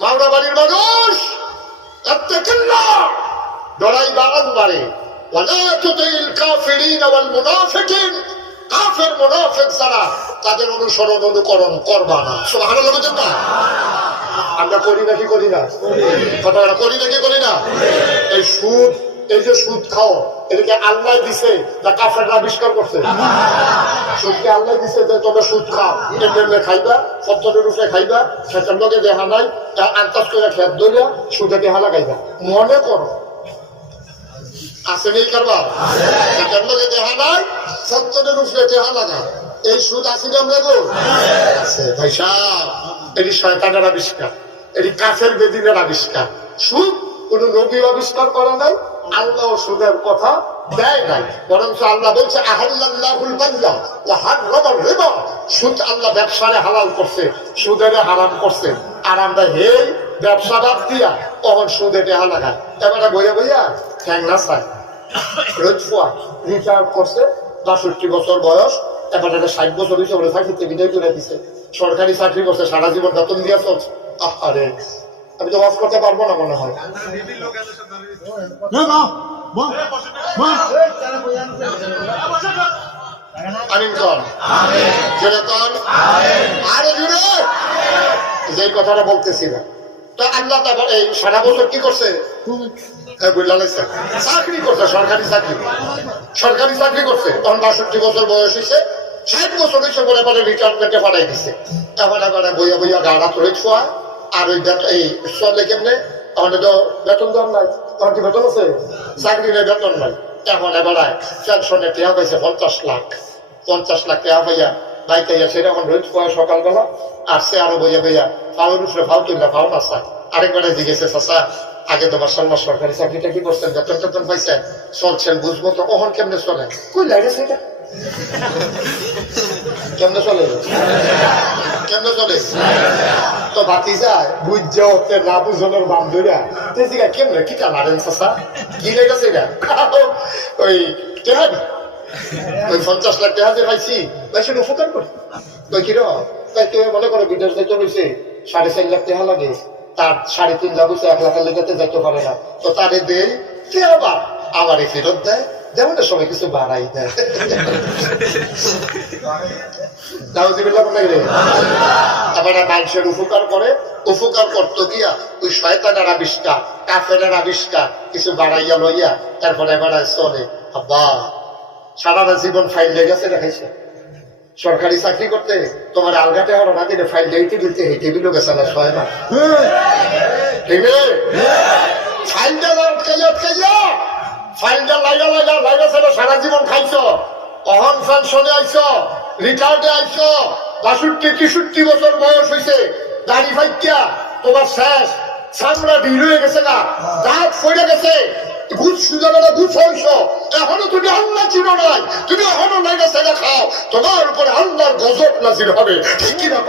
মাওনা বাড়ির মানুষ লড়াই বাড়ান বাড়ে। কাফের মুনাফিক যারা, তাদের করবা না। বলছেন না? আমরা করি নাকি করি না? করি নাকি করি না? এই সুদ এই যে সুদ খাও, এটাকে আল্লাহ দিছে না কাফেররা আবিষ্কার করছে। সুদকে আল্লাহ দিছে যে তোমরা সুদ খাও, এমনি খাইবা সত্তরের উপরে খাইবা সেটার লগে দেখা নাই তার আন্দাজ করে খেত ধরিয়া সুদে দেহা লাগাইবা। মনে করো। আছে নেই কারবার? নাই সত্তরের উপরে দেহা লাগা। এই সুদ আছে না আমরা গো? ভাই সাহেব, এটি শয়তানের আবিষ্কার, এটি কাফের বেদিনের আবিষ্কার। সুদ কোন নবী আবিষ্কার করা নাই আল্লাহ সুদের কথা দেয় নাই। বরঞ্চ আল্লাহ বলছে সুদ আল্লাহ ব্যবসারে হালাল করছে, সুদের হারাম করছে। আর আমরা হেই ব্যবসা বাদ দিয়া তখন সুদে টেহা লাগায় এবারে বইয়া বইয়া রোজ ফুয়া রিটায়ার করছে, বাষট্টি বছর বয়স, এবারে ষাট বছর হয়েছে বলে চাকরিতে করে দিছে। সরকারি চাকরি করছে, সারা জীবন বেতন দিয়া চলছে। আরে আমি তো ওয়াজ করতে পারব না মনে হয়। আমিন কর জোরে কর আরে জুড়ে যে কথাটা বলতেছি না। তো আল্লাহ তারপর এই সারা বছর কি করছে? লাগছে? চাকরি করছে সরকারি চাকরি। সরকারি চাকরি করছে। তখন বাষট্টি বছর বয়স হয়েছে। ষাট বছর হয়েছে বলে পরে রিটায়ারমেন্টে পাঠাই দিছে। এখন এবারে বইয়া বইয়া গাড়া ধরে ছোঁয়া। আর ওই এই চলে কেমনে? আমাদের তো বেতন দেওয়ার নাই। তখন কি বেতন আছে? চাকরি নেই বেতন নাই। এখন এবারে পেনশনে টেয়া পাইছে পঞ্চাশ লাখ। পঞ্চাশ লাখ টাকা পাইয়া বাইকে সেটা এখন রোজ পয় সকালবেলা? আর সে আরও বইয়া বইয়া ফাউল উঠলে ফাউ তুললে ফাউ না চায় আরেকবারে জিজ্ঞেসে চাষা আগে তোমার সন্ন্যাস সরকারি চাকরিটা কি করছেন? বেতন টেতন পাইছেন? চলছেন বুঝব তো কখন কেমনে চলে? কই লাগে সেটা কেমনে চলে? কেমনে চলে? তো বাতি যায় বুঝছে হচ্ছে না বুঝনের বাম ধরিয়া তো জিগা কেমনে? কিটা মারেন কি লেগেছে এটা? ওই ওই পঞ্চাশ লাখ যে পাইছি। তাই উপকার করি। তাই কিরম তাই কেউ মনে করো বিদেশ যাইতে রয়েছে সাড়ে চার লাখ টাকা লাগে। তার সাড়ে তিন লাখ এক লাখের লেগাতে যাইতে পারে না। তো তারে দেয় সে আবার, আমারে ফেরত দেয়। যেমন সময় কিছু বাড়াই দেয়। বলে মানুষের উপকার করে উপকার করতে গিয়া ওই শয়তানের আবিষ্কার কাফের আবিষ্কার কিছু বাড়াইয়া লইয়া তারপরে এবার চলে। আব্বা সারাটা জীবন ফাইল লেগে গেছে দেখাইছে সরকারি চাকরি করতে তোমার আলগাতে হলো না দিলে ফাইল লেইতে দিতে এই টেবিলও গেছে না ছয় না ঠিক আটকাইয়া ফাইলটা লাগা লাগা লাগা সেটা সারা জীবন খাইছ। অহন পেনশনে আইছ, রিটায়ার্ডে আইছ, বাষট্টি তেষট্টি বছর বয়স হয়েছে দাড়ি ফাইকিয়া তোমার শেষ। চামড়া ভিড় হয়ে গেছে না দাঁত ফইরে গেছে। গুছ সুজানা গুছ হইছ। এখনও তুমি আল্লাহ চিনো নাই। তুমি এখনও নাইনা সেটা খাও। তোমার উপরে আল্লাহর গজব নাজির হবে। ঠিক কিনা?